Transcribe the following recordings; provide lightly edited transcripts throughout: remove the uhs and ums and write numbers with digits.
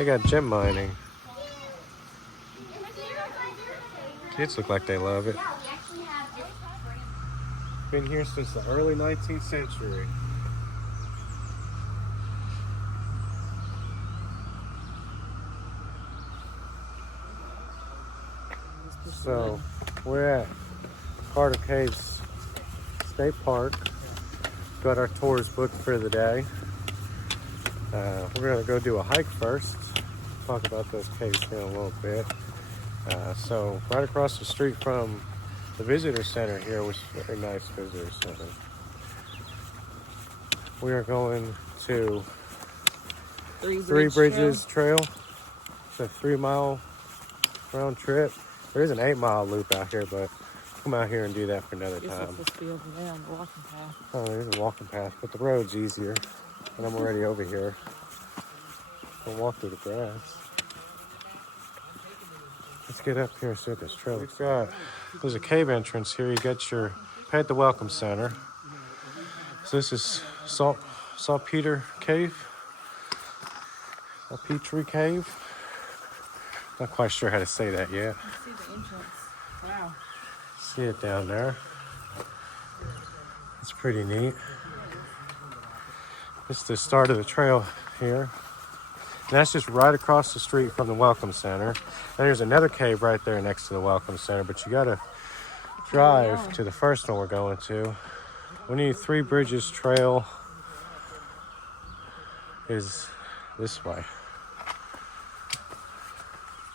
They got gem mining. Kids look like they love it. Been here since the early 19th century. So we're at Carter Caves State Park. Got our tours booked for the day. We're gonna go do a hike first. Talk about those caves here in a little bit. So right across the street from the visitor center here, which is a very nice visitor center, we are going to Three Bridges Trail. It's a 3-mile round trip. There is an 8-mile loop out here, but come out here and do that for another time. Supposed to be over there on the walking path. Oh, there's a walking path, but the road's easier. And I'm already over here. We'll walk through the grass. Let's get up here and see what this trail looks like. There's a cave entrance here. You got your pay at the Welcome Center. So this is Saltpeter Cave. Saltpeter Cave. Not quite sure how to say that yet. I see the entrance. Wow. See it down there. It's pretty neat. It's the start of the trail here. And that's just right across the street from the Welcome Center. And there's another cave right there next to the Welcome Center, but you gotta drive to the first one we're going to. We need Three Bridges Trail is this way.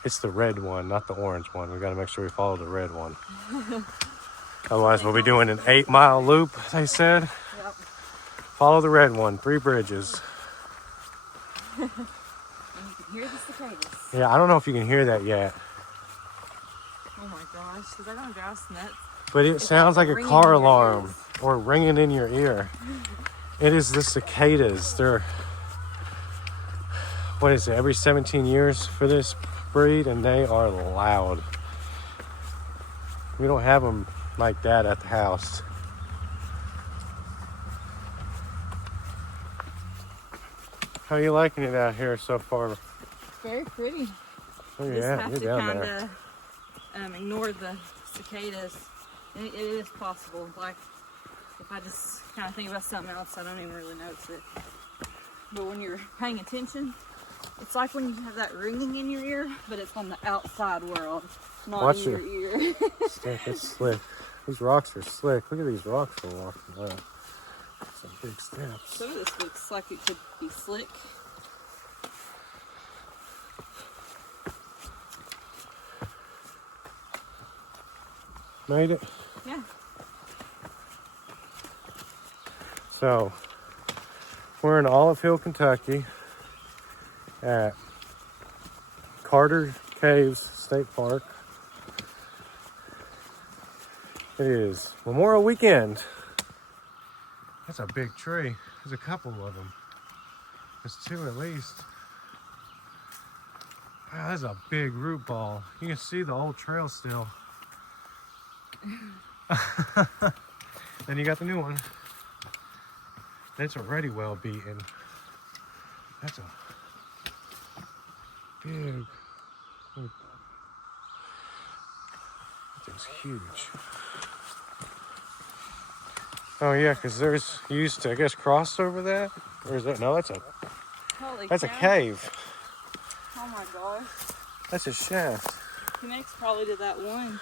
It's the red one, not the orange one. We gotta make sure we follow the red one. Otherwise we'll be doing an 8-mile loop, they said. Yep. Follow the red one, Three Bridges. And you can hear the cicadas. Yeah, I don't know if you can hear that yet. Oh my gosh, they're gonna drive us nuts. But it sounds like a car alarm or ringing in your ear. It is the cicadas. They're, what is it, every 17 years for this breed, and they are loud. We don't have them like that at the house. How are you liking it out here so far? Very pretty. Oh You yeah, just have you're to down there. kind of ignore the cicadas. It is possible. Like, if I just kind of think about something else, I don't even really notice it. But when you're paying attention, it's like when you have that ringing in your ear, but it's on the outside world, not in your ear. It's slick. These rocks are slick. Look at these rocks we're walking up. Some big steps. Some of this looks like it could be slick. Made it? Yeah. So, we're in Olive Hill, Kentucky at Carter Caves State Park. It is Memorial Weekend. That's a big tree. There's a couple of them. There's 2 at least. Wow, that's a big root ball. You can see the old trail still. Then you got the new one. It's already well beaten. That's a big. That thing's huge. Oh yeah, because there's used to, I guess, cross over that. Or is that? No, that's a. Holy that's cow. a cave. Oh my gosh. That's a shaft. Connects probably to that one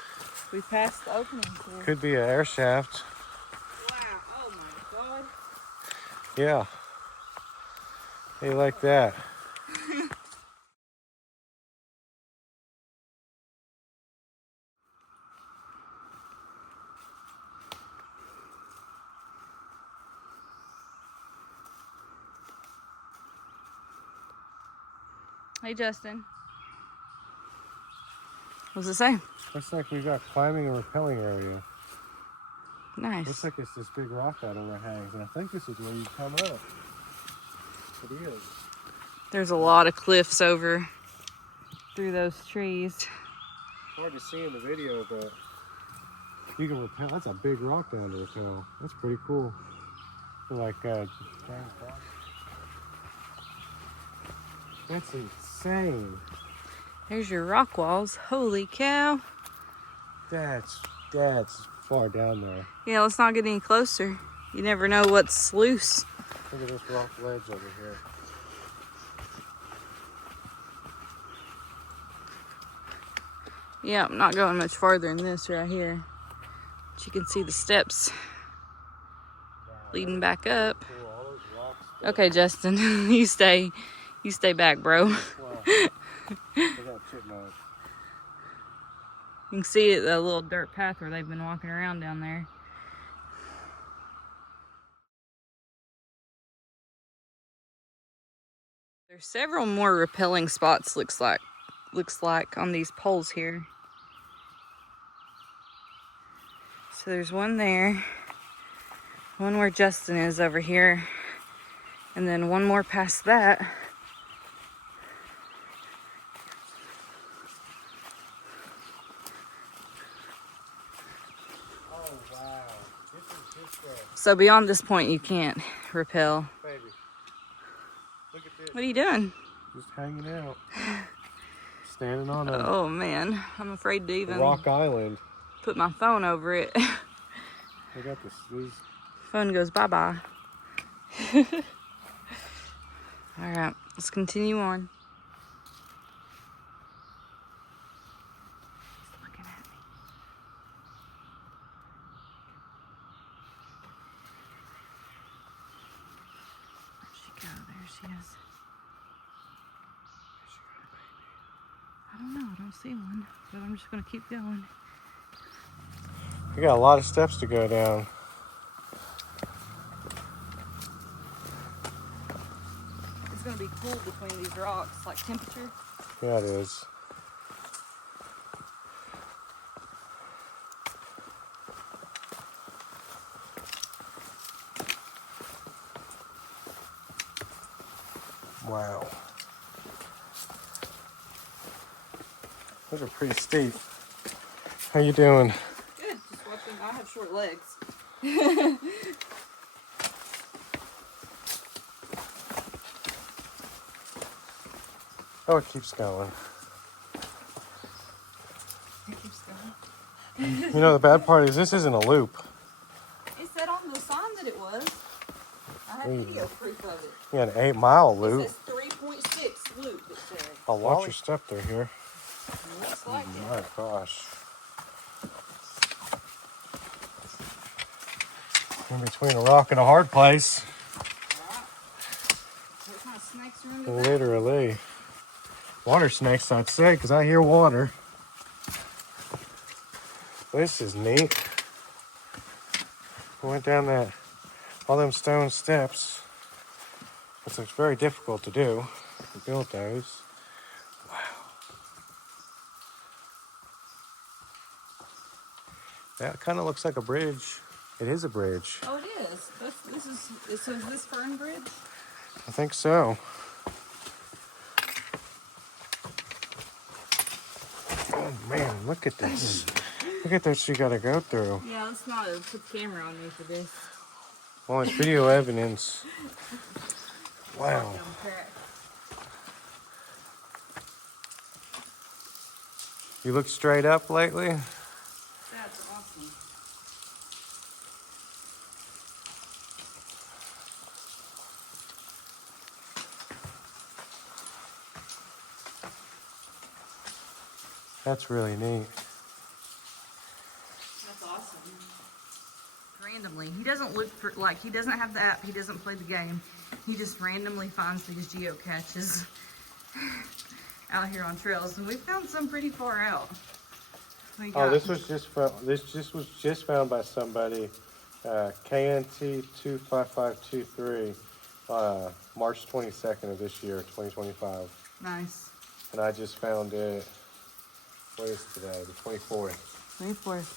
we passed the opening to. Could be an air shaft. Wow. Oh my god. Yeah. How you like that? Hey, Justin. What's it say? Looks like we've got climbing and rappelling area. Nice. Looks like it's this big rock that overhangs, and I think this is where you come up. It is. There's a lot of cliffs over through those trees. It's hard to see in the video, but you can rappel. That's a big rock down to rappel. That's pretty cool. Like James Bond. That's insane. insane. There's your rock walls. Holy cow. That's far down there. Yeah, let's not get any closer. You never know what's loose. Look at this rock ledge over here. Yeah, I'm not going much farther than this right here. But you can see the steps leading back up. Cool, all those rocks. Okay, Justin, you stay back, bro. Wow. Look at that chipmunk. You can see it, the little dirt path where they've been walking around down there. There's several more rappelling spots, looks like on these poles here. So there's one there, one where Justin is over here, and then one more past that. Oh wow. This is just So beyond this point, you can't rappel. baby. Look at this. What are you doing? Just hanging out. Standing on a Oh man, I'm afraid to even rock island. put my phone over it. I got this. These. Phone goes bye-bye. All right, let's continue on. She's looking at me. Where'd she go? There she is. I don't know, I don't see one, but I'm just gonna keep going. We got a lot of steps to go down. It's gonna be cool between these rocks, like temperature. Yeah, it is. Wow. Those are pretty steep. How you doing? Good, just watching. I have short legs. Oh, it keeps going. It keeps going. You know, the bad part is this isn't a loop. It said on the sign that it was. I have video proof of it. You got an 8-mile It loop. says 3.6 loop, it said. I'll watch your step there here. Looks like it. My gosh. In between a rock and a hard place. Right. What kind of snakes are under that? Literally. Water snakes, I'd say, because I hear water. This is neat. We went down all them stone steps. It's very difficult to do. To build those. Wow. That kind of looks like a bridge. It is a bridge. Oh, it is. So is this Fern Bridge? I think so. Oh man, look at this. Look at this you gotta go through. Yeah, let's not put the camera on me for this. Well, it's video evidence. Wow. You look straight up lately? That's awesome. That's really neat. That's awesome. Randomly. He doesn't look for, like, he doesn't have the app, he doesn't play the game. He just randomly finds these geocaches out here on trails. And we found some pretty far out. Oh, this was just found by somebody. KNT 25523, March 22nd of this year, 2025. Nice. And I just found it. What is today? The 24th. 24th.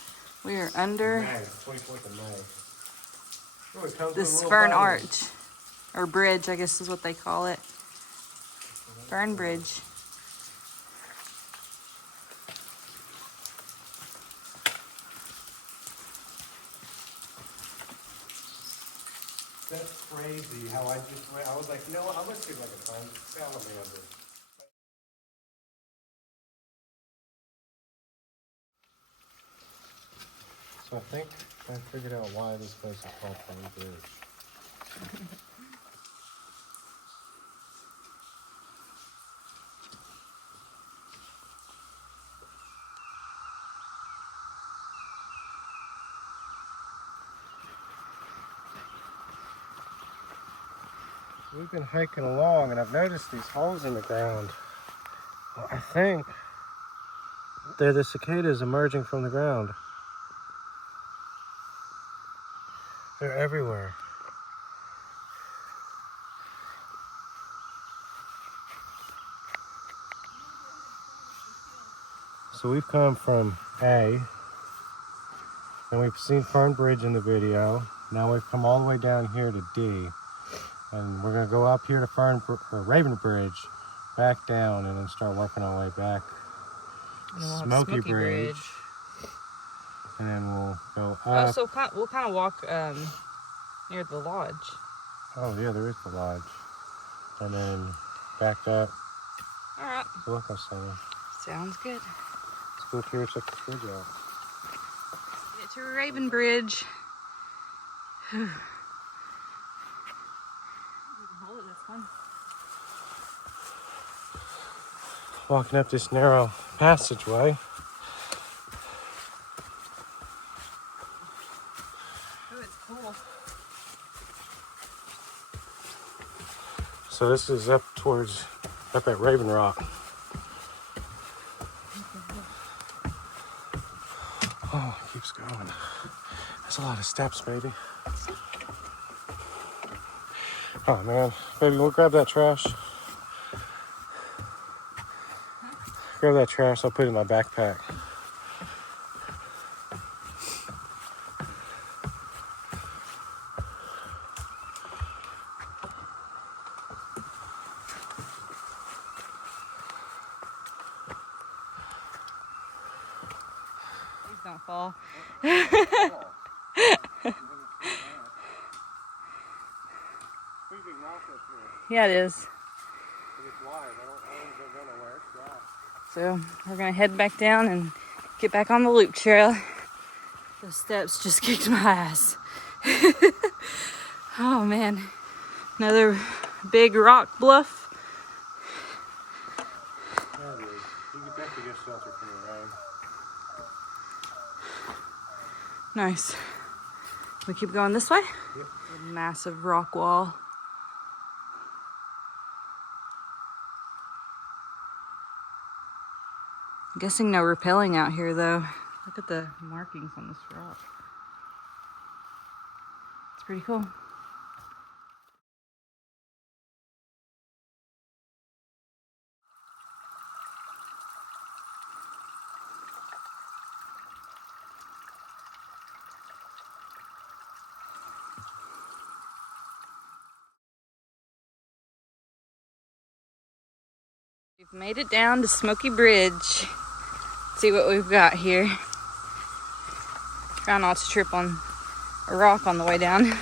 We are under May, 24th of May. Oh, it comes with this a little Fern bottle. Arch. Or bridge, I guess is what they call it. Fern Bridge. That's crazy how I was like, you know what, I'm gonna see if I can find salamander. So I think I figured out why this place is called Fern Bridge. We've been hiking along and I've noticed these holes in the ground. Well, I think they're the cicadas emerging from the ground. They're everywhere. So we've come from A, and we've seen Fern Bridge in the video. Now we've come all the way down here to D. And we're gonna go up here to Raven Bridge, back down, and then start working our way back. Smoky Bridge. And then we'll go up. Oh, so we'll kind of walk near the lodge. Oh yeah, there is the lodge. And then back up. All right. The Welcome Center. Sounds good. Let's go up here and check this bridge out. Get to Raven Bridge. Whew. Walking up this narrow passageway. Oh, it's cool. So this is up at Raven Rock. Oh, it keeps going. That's a lot of steps, baby. Oh man, baby, we'll grab that trash. Grab that trash, I'll put it in my backpack. Please don't fall. Yeah, it is. So we're gonna head back down and get back on the loop trail. Those steps just kicked my ass. Oh man, another big rock bluff. Yeah, it is. You can definitely get shelter from the rain. Nice. We keep going this way? Yep. A massive rock wall. I'm guessing no rappelling out here though. Look at the markings on this rock. It's pretty cool. We've made it down to Smoky Bridge. Let's see what we've got here. Try not to trip on a rock on the way down.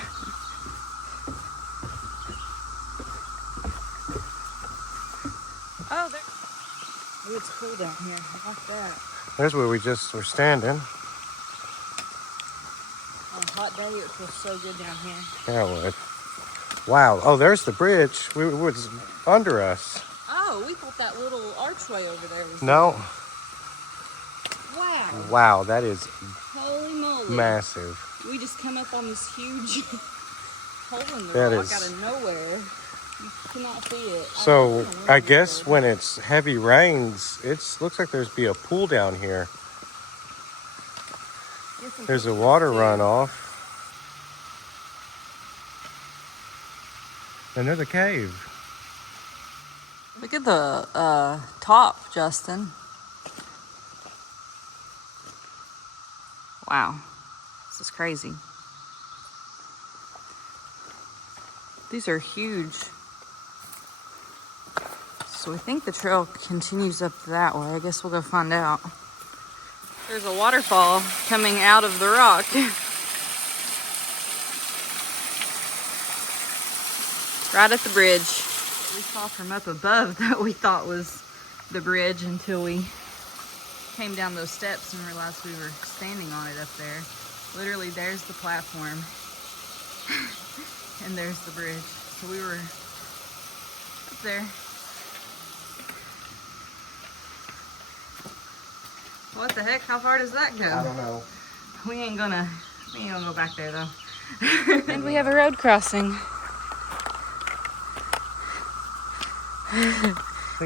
Oh, there. Ooh, it's cool down here. I like that. There's where we just were standing. On a hot day, it feels so good down here. Yeah, it would. Wow. Oh, there's the bridge. It was under us. Oh, we thought that little archway over there was. No. Wow. Wow, that is Holy moly. massive. We just come up on this huge hole in the That rock is- out of nowhere. You cannot see it. So I guess when it's heavy rains, it looks like there's be a pool down here. There's a water runoff. And there's a cave. Look at the top, Justin. Wow. This is crazy. These are huge. So we think the trail continues up that way. I guess we'll go find out. There's a waterfall coming out of the rock. Right at the bridge. We saw from up above that we thought was the bridge until we came down those steps and realized we were standing on it up there. Literally, there's the platform. And there's the bridge. So we were up there. What the heck? How far does that go? I don't know. We ain't gonna go back there though. And we have a road crossing.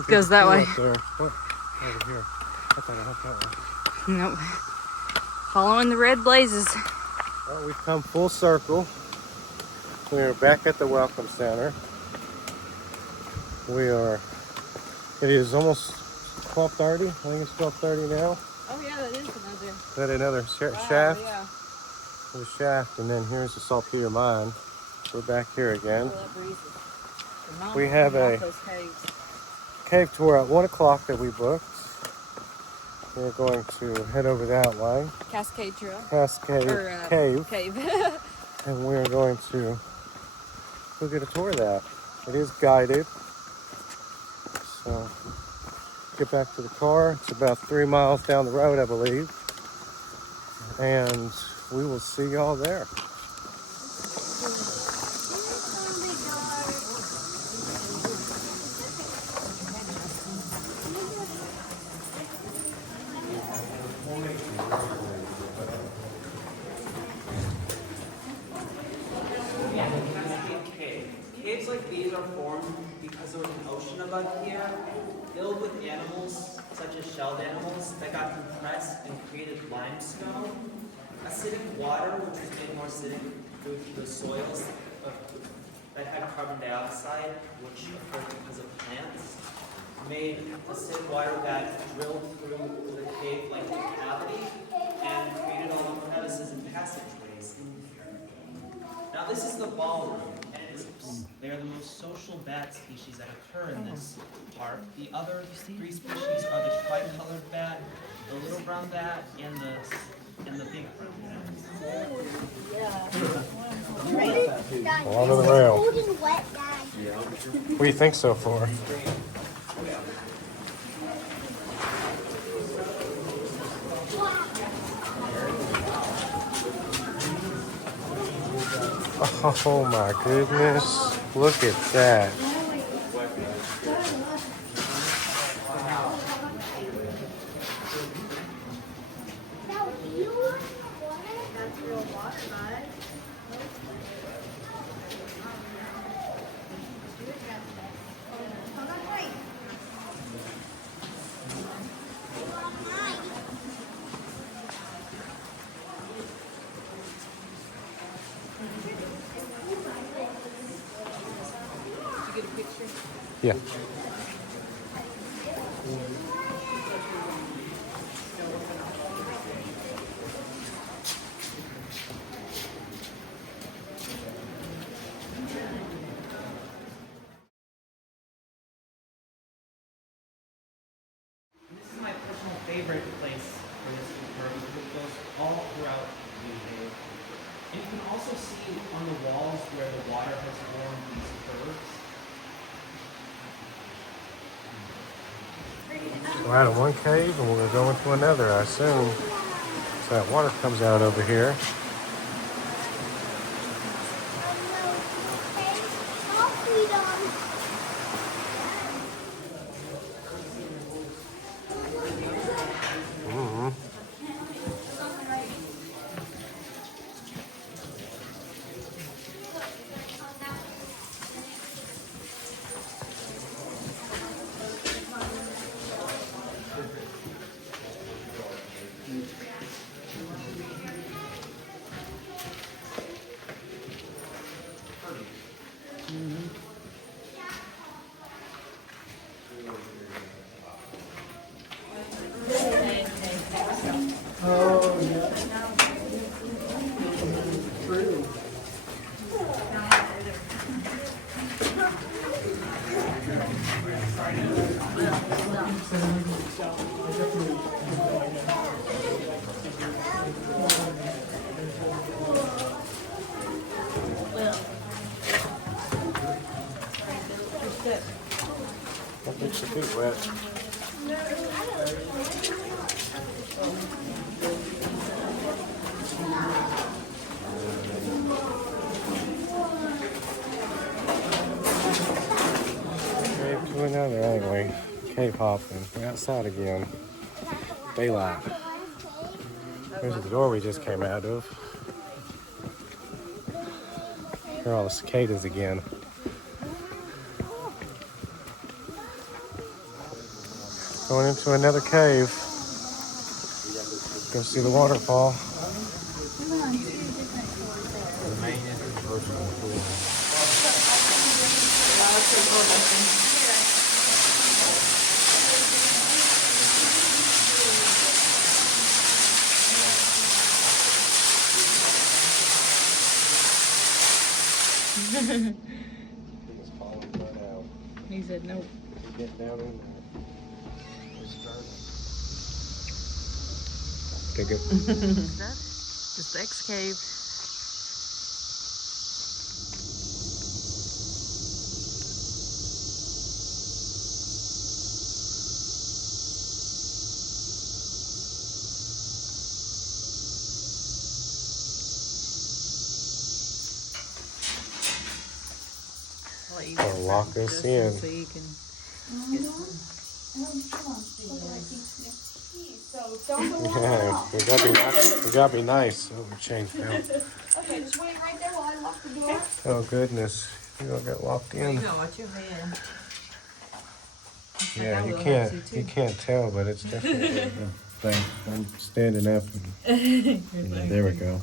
Goes that way. Up there. What? Over here. I thought I hooked that one. Nope. Following the red blazes. Well, we've come full circle. We're back at the Welcome Center. It is almost 12:30. I think it's 12:30 now. Oh yeah, that is another. Is that another shaft? Yeah. The shaft, and then here's the saltpeter mine. We're back here again. Oh, that breeze is phenomenal. We have Off a those caves. cave tour at 1 o'clock that we booked. We're going to head over that way. Cascade Trail. Cascade Cave. Cave. And we're going to go get a tour of that. It is guided. So get back to the car. It's about 3 miles down the road, I believe. And we will see y'all there. Caves like these are formed because there was an ocean above here, filled with animals, such as shelled animals, that got compressed and created limestone. Acidic water, which was made more acidic due to the soils that had carbon dioxide, which occurred because of plants, made acidic water that drilled through the cave-like cavity and created all the crevices and passageways in here. Now this is the ballroom. They are the most social bat species that occur in this park. The other three species are the tricolored bat, the little brown bat, and the big brown bat. Along the rail. What do you think so far? Oh my goodness. Look at that. Yeah. This is my personal favorite place for this tour because it goes all throughout the cave. And you can also see on the walls where the water has formed these curves. We're out of one cave and we're going to another, I assume. So that water comes out over here. That makes your feet wet. popping. We're outside again. Daylight. There's the door we just came out of. Here are all the cicadas again. Going into another cave. Go see the waterfall. He said nope. Get down in there. Dig it. Just the X cave. I'll lock us in. So you can Yeah, we gotta be nice. Oh, we changed now. Okay, just wait right there while I lock the door. Oh goodness, you're gonna get locked in. watch your hand. Yeah, I you will can't have to, you too. can't tell, but it's definitely a thing. I'm standing up. And, there we go.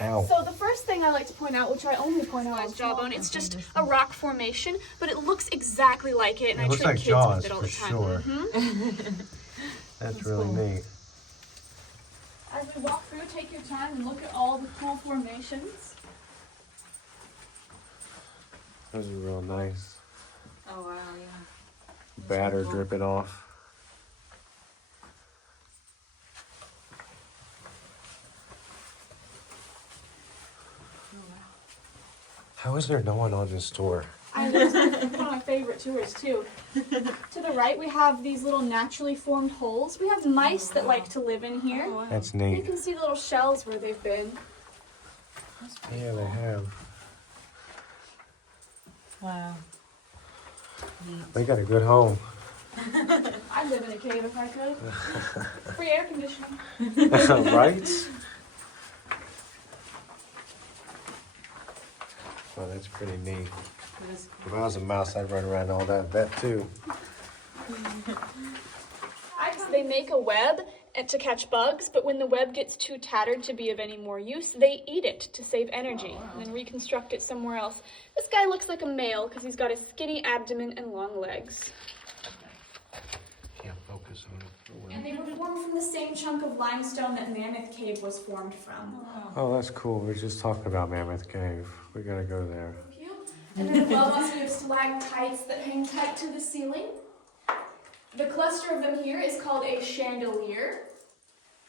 Ow. So the first thing I like to point out, which I only point out on Jawbone, it's just a rock formation, but it looks exactly like it, and It I looks train like kids Jaws with it all for the time. sure. That's really cool. neat. As we walk through, take your time and look at all the cool formations. Those are real nice. Oh wow, yeah. Batter dripping off. How is there no one on this tour? It's one of my favorite tours too. To the right, we have these little naturally formed holes. We have mice that like to live in here. Oh, wow. That's You neat. can see the little shells where they've been. Yeah, they have. Wow. They got a good home. I'd live in a cave if I could. Free air conditioning. Right? Oh, that's pretty neat. If I was a mouse, I'd run around all that. Bet too. They make a web to catch bugs, but when the web gets too tattered to be of any more use, they eat it to save energy and then reconstruct it somewhere else. This guy looks like a male because he's got a skinny abdomen and long legs. Can't focus on it. And they were formed from the same chunk of limestone that Mammoth Cave was formed from. Oh, that's cool. We were just talking about Mammoth Cave. We gotta go there. And then above us we have stalactites that hang tight to the ceiling. The cluster of them here is called a chandelier.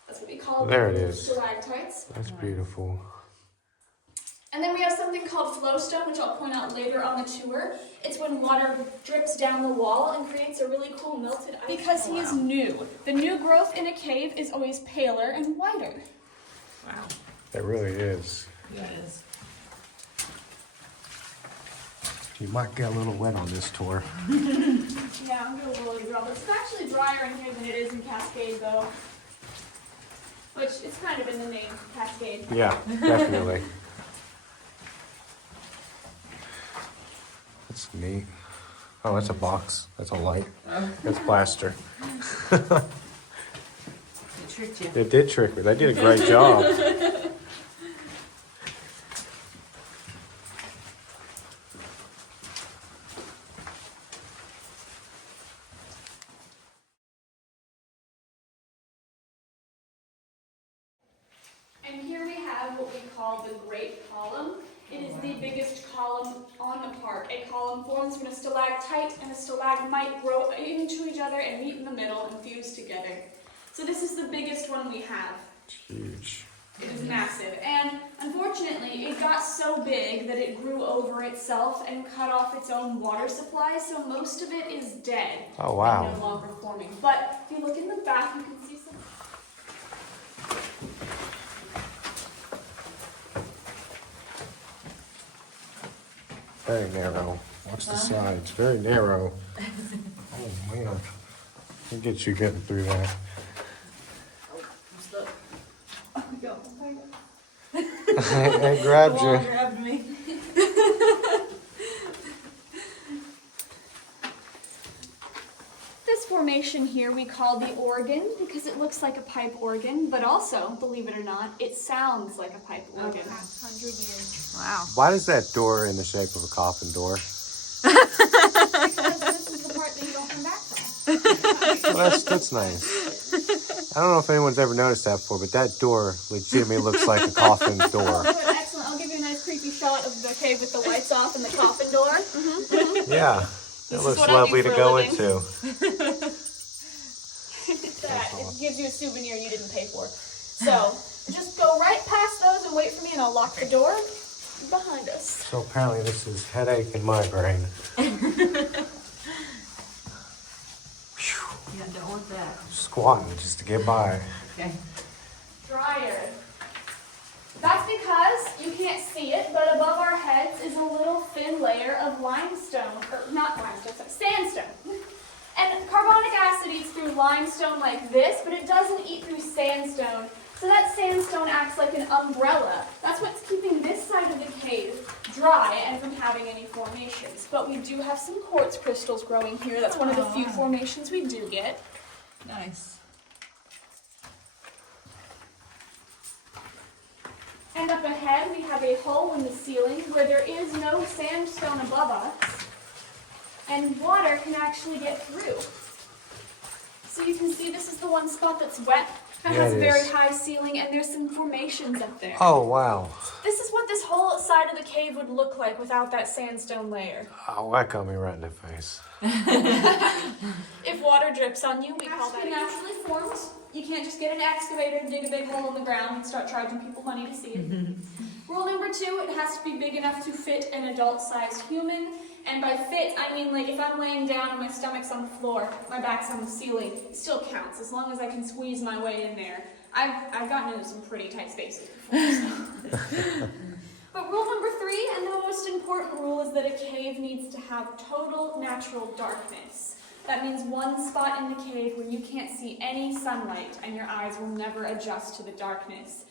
That's what we call There it the is. stalactites. That's beautiful. And then we have something called flowstone, which I'll point out later on the tour. It's when water drips down the wall and creates a really cool melted ice. Because he is new. The new growth in a cave is always paler and whiter. Wow. It really is. Yeah, it is. You might get a little wet on this tour. Yeah, I'm gonna really draw, but it's actually drier in here than it is in Cascade, though. Which is kind of in the name, Cascade. Yeah, definitely. That's neat. Oh, that's a box. That's a light. That's plaster. It tricked you. It did trick me. They did a great job. And here we have what we call the Great Column. It is the biggest column on the park. A column forms when a stalactite and a stalagmite grow into each other and meet in the middle and fuse together. So this is the biggest one we have. It's huge. It is massive. And unfortunately, it got so big that it grew over itself and cut off its own water supply, so most of it is dead. Oh, wow. And no longer forming. But if you look in the back, you can see some. Very narrow. Watch the sides. Very narrow. Oh man, we'll get you getting through that. I'm stuck. Oh, go. I grabbed The wall you. grabbed me. This formation here we call the organ because it looks like a pipe organ, but also, believe it or not, it sounds like a pipe organ. 100 years. Wow. Why is that door in the shape of a coffin door? Because this is the part that you don't come back from. Well, that's nice. I don't know if anyone's ever noticed that before, but that door legitimately looks like a coffin door. Excellent. I'll give you a nice creepy shot of the cave with the lights off and the coffin door. Yeah, This it is looks what I do lovely to for a go living. into. It gives you a souvenir you didn't pay for. So, just go right past those and wait for me and I'll lock the door behind us. So apparently this is headache and migraine. Yeah, don't want that. Squatting just to get by. Okay. Dryer. That's because you can't see it, but above our heads is a little thin layer of limestone, or not limestone, sorry, sandstone. And carbonic acid eats through limestone like this, but it doesn't eat through sandstone. So that sandstone acts like an umbrella. That's what's keeping this side of the cave dry and from having any formations. But we do have some quartz crystals growing here. That's one of the few formations we do get. Nice. And up ahead, we have a hole in the ceiling where there is no sandstone above us, and water can actually get through. So you can see this is the one spot that's wet. It Yeah, has a it very is. high ceiling, and there's some formations up there. Oh wow. This is what this whole side of the cave would look like without that sandstone layer. Oh, that got me right in the face. If water drips on you, we call that naturally formed. You can't just get an excavator and dig a big hole in the ground and start charging people money to see it. Rule number 2, it has to be big enough to fit an adult-sized human. And by fit, I mean like if I'm laying down and my stomach's on the floor, my back's on the ceiling, it still counts as long as I can squeeze my way in there. I've gotten into some pretty tight spaces before. So. But rule number 3, and the most important rule, is that a cave needs to have total natural darkness. That means one spot in the cave where you can't see any sunlight and your eyes will never adjust to the darkness.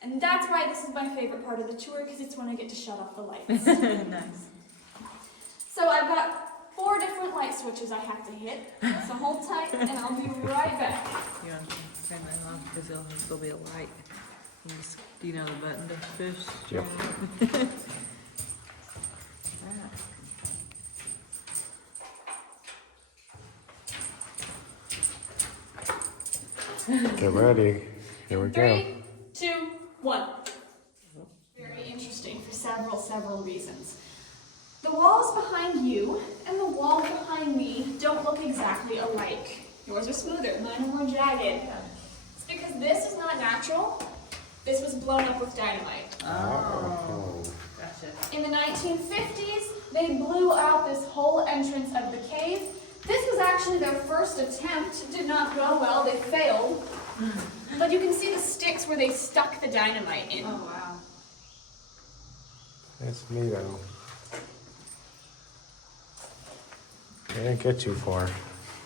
And that's why this is my favorite part of the tour, because it's when I get to shut off the lights. Nice. So I've got 4 different light switches I have to hit. So hold tight and I'll be right back. You want to turn that off because there'll still be a light. You just, do you know the button to push? Yep. Get ready. Here we go. 3, 2, 1. Very interesting for several reasons. The walls behind you and the wall behind me don't look exactly alike. Yours are smoother, mine are more jagged. It's because this is not natural. This was blown up with dynamite. Oh. Gotcha. In the 1950s, they blew out this whole entrance of the cave. This was actually their first attempt. It did not go well. They failed. But you can see the sticks where they stuck the dynamite in. Oh, wow. It's neato. They didn't get too far.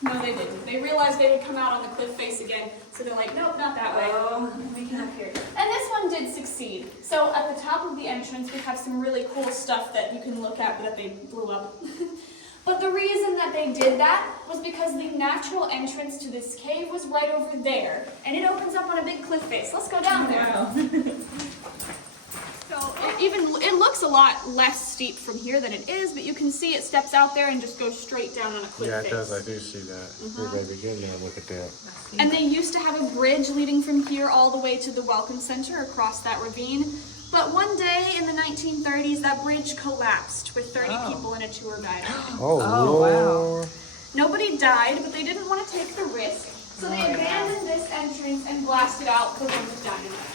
No, they didn't. They realized they would come out on the cliff face again, so they're like, nope, not that way. Oh. We can up here. And this one did succeed. So at the top of the entrance, we have some really cool stuff that you can look at that they blew up. But the reason that they did that was because the natural entrance to this cave was right over there, and it opens up on a big cliff face. Let's go down there. Wow. So it looks a lot less steep from here than it is, but you can see it steps out there and just goes straight down on a cliff Yeah, face. it does. I do see that. Here, baby, get in there and look at that. And they used to have a bridge leading from here all the way to the Welcome Center across that ravine. But one day in the 1930s, that bridge collapsed with 30 people and a tour guide. Oh, Oh, wow. Lord. Nobody died, but they didn't want to take the risk, so they abandoned this entrance and blasted out the one with dynamite.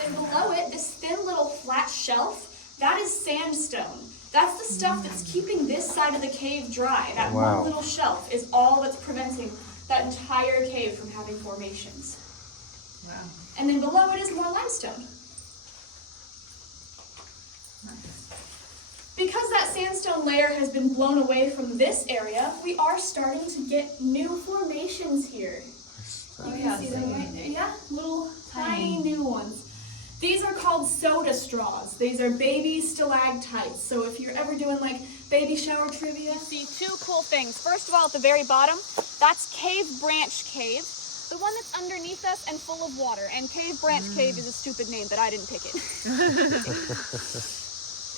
Then below it, this thin little flat shelf, that is sandstone. That's the stuff that's keeping this side of the cave dry. That Wow. one little shelf is all that's preventing that entire cave from having formations. Wow. And then below it is more limestone. Because that sandstone limestone layer has been blown away from this area, we are starting to get new formations here. You can see them right there. Yeah, little tiny new ones. These are called soda straws. These are baby stalactites. So if you're ever doing like baby shower trivia, you see two cool things. First of all, at the very bottom, that's Cave Branch Cave, the one that's underneath us and full of water. And Cave Branch Cave is a stupid name, but I didn't pick it.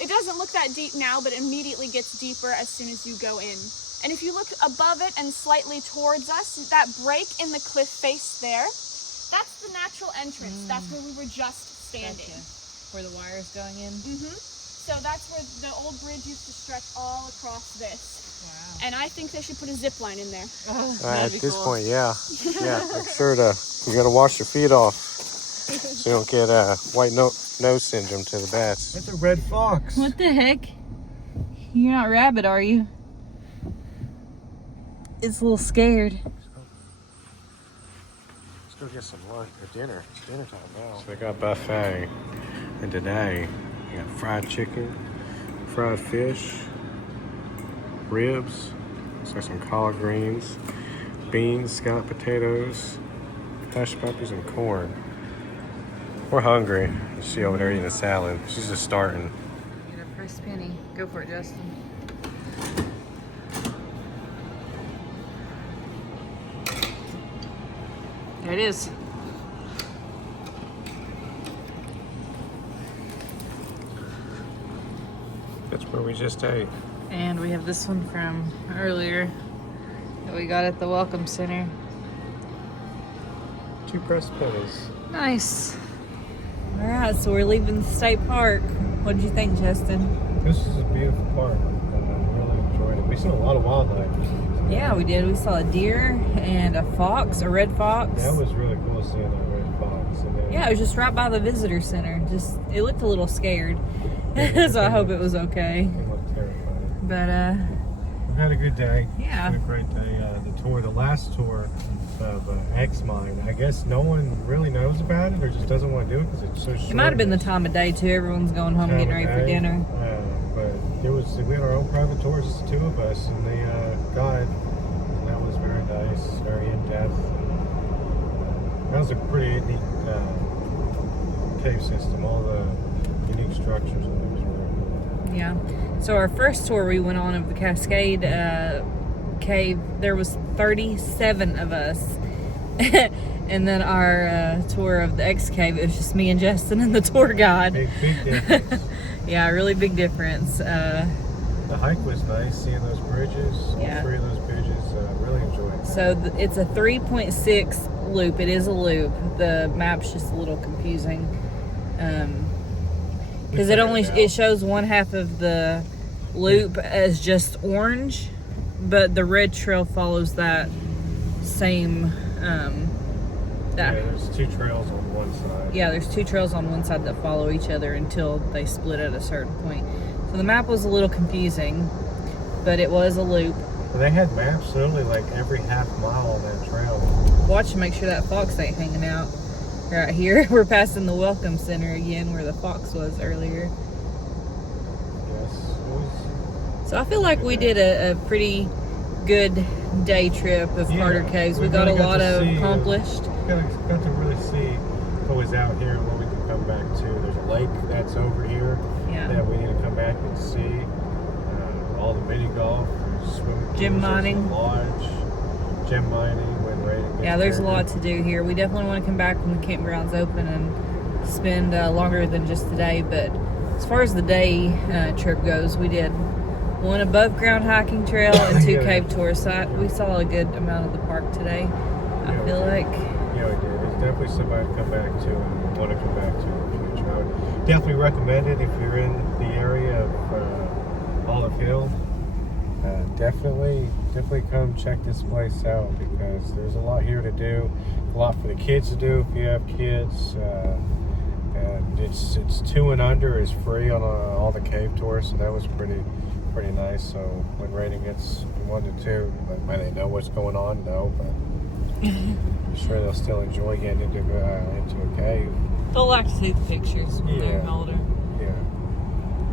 It doesn't look that deep now, but it immediately gets deeper as soon as you go in. And if you look above it and slightly towards us, that break in the cliff face there, that's the natural entrance. That's where we were just standing. Gotcha. Where the wire's going in? So that's where the old bridge used to stretch all across this. Wow. And I think they should put a zip line in there. At this point, yeah. Make sure you gotta wash your feet off so you don't get white nose syndrome to the bats. That's a red fox. What the heck? You're not rabbit, are you? It's a little scared. Let's go get some lunch or dinner. It's dinner time now. So we got buffet, and today we got fried chicken, fried fish, ribs. Looks like some collard greens, beans, scalloped potatoes, mashed peppers, and corn. We're hungry. She over there eating a salad. She's just starting. Get our first penny. Go for it, Justin. There it is. That's where we just ate. And we have this one from earlier that we got at the Welcome Center. 2 pressed pennies. Nice. All right, so we're leaving the state park. What did you think, Justin? This is a beautiful park. I really enjoyed it. We saw a lot of wildlife. Yeah, we did. We saw a deer and a fox, a red fox. That was really cool seeing that red fox. And then, Yeah, it was just right by the visitor center. It looked a little scared. So I hope it was okay. It looked terrifying. But We had a good day. Yeah. Had a great day. The last tour of X Mine, I guess no one really knows about it or just doesn't want to do it because it's so short. it might have been the time of day too. Everyone's going home getting ready for dinner. But we had our own private tours, just the 2 of us and the guide. And that was very nice, very in-depth. That was a pretty neat cave system. All the unique structures and it was really cool. Yeah. So our first tour we went on of the Cascade Cave, there was 37 of us. And then our tour of the X Cave, it was just me and Justin and the tour guide. Big difference. Yeah, really big difference. The hike was nice, seeing those bridges, Yeah. all 3 of those bridges, really enjoyed it. So it's a 3.6 loop. It is a loop. The map's just a little confusing. Because it shows one half of the loop as just orange, but the red trail follows that same there's 2 trails on one side. Yeah, there's 2 trails on one side that follow each other until they split at a certain point. So the map was a little confusing, but it was a loop. Well, they had maps literally like every half mile on that trail. Watch to make sure that fox ain't hanging out. Right here, we're passing the Welcome Center again where the fox was earlier. Yes, it was. So I feel like we did a pretty good day trip of Carter Caves. We got a really lot to see, accomplished. Got to really see what was out here and what we could come back to. There's a lake that's over here that we need to come back and see. All the mini golf, swimming pools, Gym mining. Lodge, gym mining when ready to get Yeah, there's a started. lot to do here. We definitely want to come back when the campground's open and spend longer than just the day. But as far as the day trip goes, we did 1 above ground hiking trail and 2 cave tours. So we saw a good amount of the park today. I feel like. Yeah, we did. It's definitely somebody to come back to and want to come back to in the future. I would definitely recommend it if you're in the area of Olive Hill. Definitely come check this place out because there's a lot here to do. A lot for the kids to do if you have kids. And it's 2 and under is free on all the cave tours, so that was pretty nice. So when rating gets 1 to 2, might they know what's going on? No, but I'm sure they'll still enjoy getting into a cave. They'll like to see the pictures when they're older. Yeah.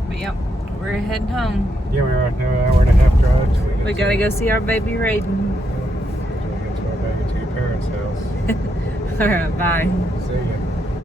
But yeah, we're heading home. Yeah, we're on an hour and a half drive. Till We gotta go see our baby Raiden. Till we get to our baby to your parents' house. All right, bye. See ya.